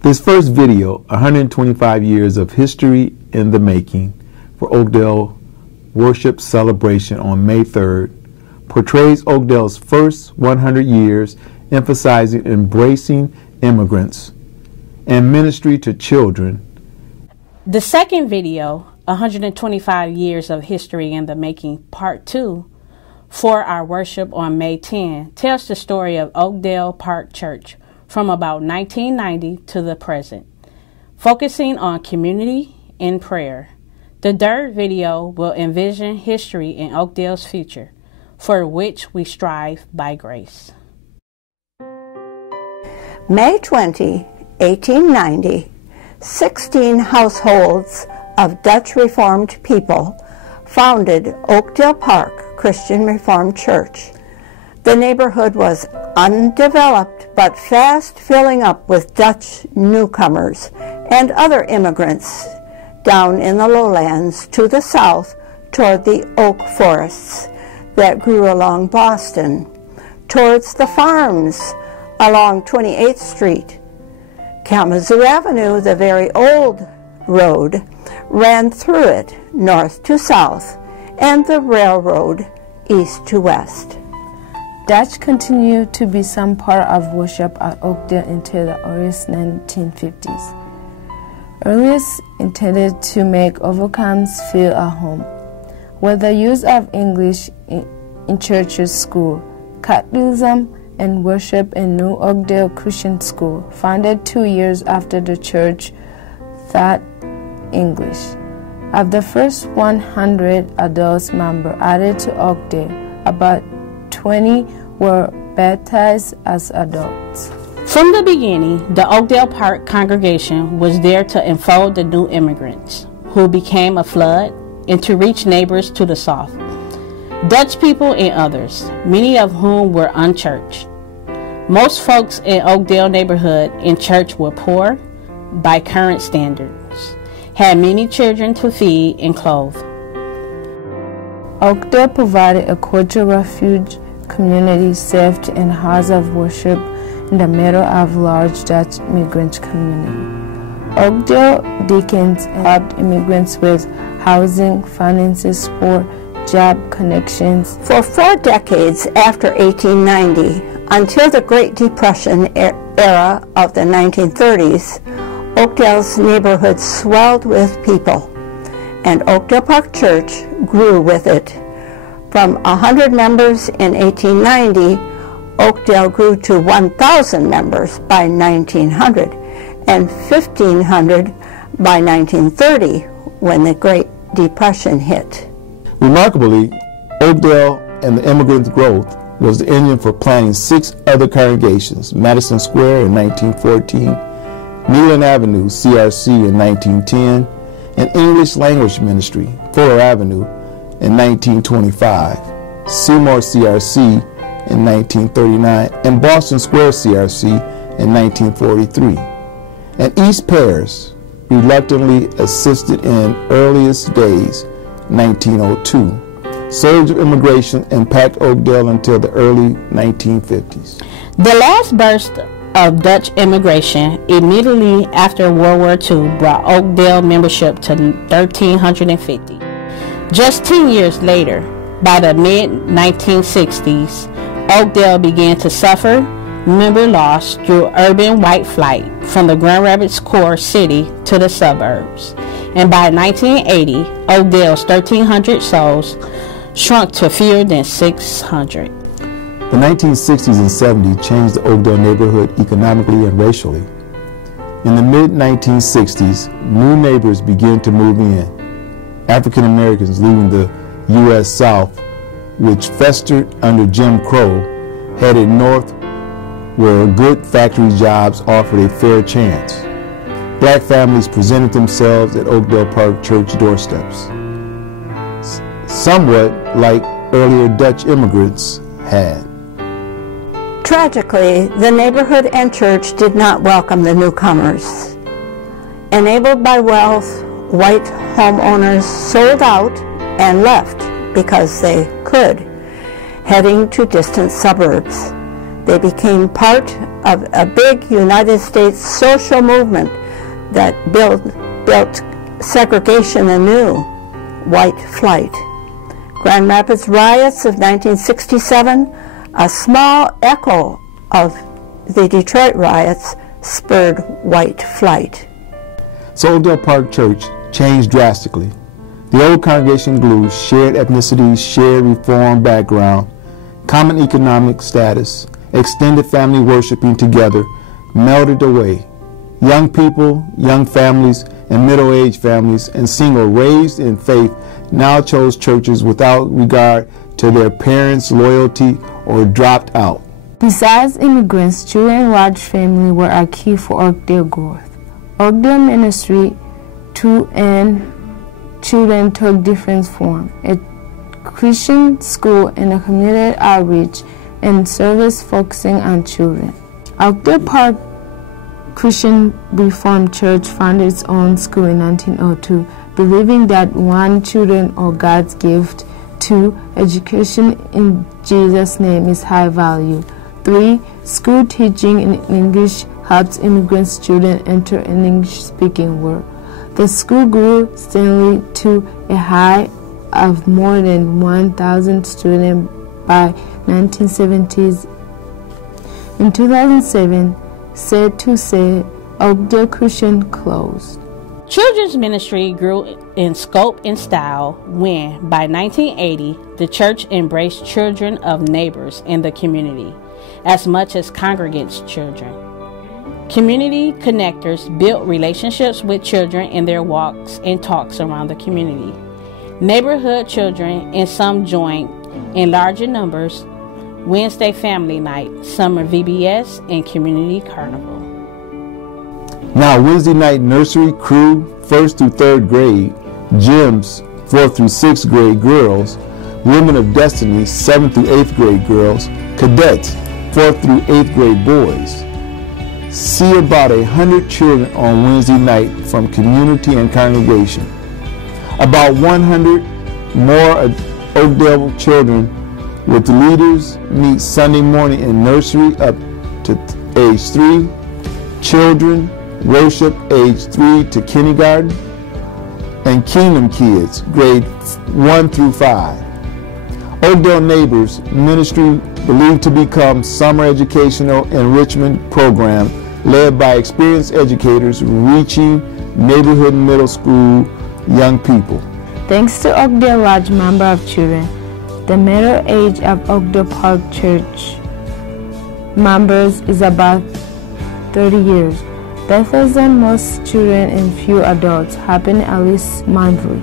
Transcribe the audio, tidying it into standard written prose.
This first video, 125 years of history in the making for Oakdale Worship Celebration on May 3rd, portrays Oakdale's first 100 years, emphasizing embracing immigrants and ministry to children. The second video, 125 Years of History in the Making, Part 2, for our worship on May 10, tells the story of Oakdale Park Church from about 1990 to the present, focusing on community and prayer. The third video will envision history in Oakdale's future, for which we strive by grace. May 20, 1890, 16 households of Dutch Reformed people founded Oakdale Park Christian Reformed Church. The neighborhood was undeveloped but fast filling up with Dutch newcomers and other immigrants down in the lowlands to the south toward the oak forests that grew along Boston, towards the farms along 28th Street. Kalamazoo Avenue, the very old road, ran through it north to south, and the railroad east to west. Dutch continued to be some part of worship at Oakdale until the early 1950s. Earliest intended to make Overcomers feel at home, with the use of English in churches, school, Catholicism, and worship in New Oakdale Christian School, founded 2 years after the church taught English. Of the first 100 adult members added to Oakdale, about 20 were baptized as adults. From the beginning, the Oakdale Park congregation was there to enfold the new immigrants, who became a flood, and to reach neighbors to the south, Dutch people and others, many of whom were unchurched. Most folks in Oakdale neighborhood and church were poor by current standards, had many children to feed and clothe. Oakdale provided a cordial refuge community, safe and house of worship in the middle of large Dutch immigrant community. Oakdale deacons helped immigrants with housing, finances, sport, job connections. For 4 decades after 1890, until the Great Depression era of the 1930s, Oakdale's neighborhood swelled with people, and Oakdale Park Church grew with it. From 100 members in 1890, Oakdale grew to 1,000 members by 1900 and 1,500 by 1930 when the Great Depression hit. Remarkably, Oakdale and the immigrants' growth was the engine for planting 6 other congregations: Madison Square in 1914, Neyland Avenue, CRC in 1910, and English Language Ministry, Fuller Avenue in 1925, Seymour CRC in 1939, and Boston Square CRC in 1943. And East Paris reluctantly assisted in earliest days, 1902. Surge of immigration impacted Oakdale until the early 1950s. The last burst of Dutch immigration immediately after World War II brought Oakdale membership to 1,350. Just 10 years later, by the mid-1960s, Oakdale began to suffer member loss through urban white flight from the Grand Rapids core city to the suburbs. And by 1980, Oakdale's 1,300 souls shrunk to fewer than 600. The 1960s and 70s changed the Oakdale neighborhood economically and racially. In the mid-1960s, new neighbors began to move in. African Americans leaving the U.S. South, which festered under Jim Crow, headed north where good factory jobs offered a fair chance. Black families presented themselves at Oakdale Park Church doorsteps, somewhat like earlier Dutch immigrants had. Tragically, the neighborhood and church did not welcome the newcomers. Enabled by wealth, white homeowners sold out and left because they could, heading to distant suburbs. They became part of a big United States social movement that built segregation anew, white flight. Grand Rapids riots of 1967, a small echo of the Detroit riots, spurred white flight. So Oakdale Park Church changed drastically. The old congregation glue shared ethnicity, shared reform background, common economic status, extended family worshiping together, melted away. Young people, young families, and middle-aged families and single raised in faith now chose churches without regard to their parents' loyalty or dropped out. Besides immigrants, children and large family were a key for Oakdale growth. Oakdale ministry to and children took different forms: a Christian school and a community outreach and service focusing on children. Oakdale Park Christian Reformed Church founded its own school in 1902, believing that one, children are God's gift; 2, education in Jesus' name is high value; 3, school teaching in English helps immigrant students enter an English-speaking world. The school grew steadily to a high of more than 1,000 students by 1970s. In 2007, sad to say, Oakdale Christian closed. Children's ministry grew in scope and style when, by 1980, the church embraced children of neighbors in the community as much as congregants' children. Community connectors built relationships with children in their walks and talks around the community. Neighborhood children and some joined in larger numbers Wednesday family night, summer VBS, and community carnival. Now Wednesday night nursery crew, 1st through 3rd grade, gyms, 4th through 6th grade girls, women of destiny, 7th through 8th grade girls, cadets, 4th through 8th grade boys. See about 100 children on Wednesday night from community and congregation. About 100 more Oakdale children with leaders meet Sunday morning in nursery up to age 3, children worship age 3 to kindergarten, and Kingdom Kids grade 1 through 5. Oakdale Neighbors Ministry believed to become summer educational enrichment program led by experienced educators reaching neighborhood middle school young people. Thanks to Oakdale large number of children, the middle age of Oakdale Park Church members is about 30 years. Bethesda most children and few adults happen at least monthly.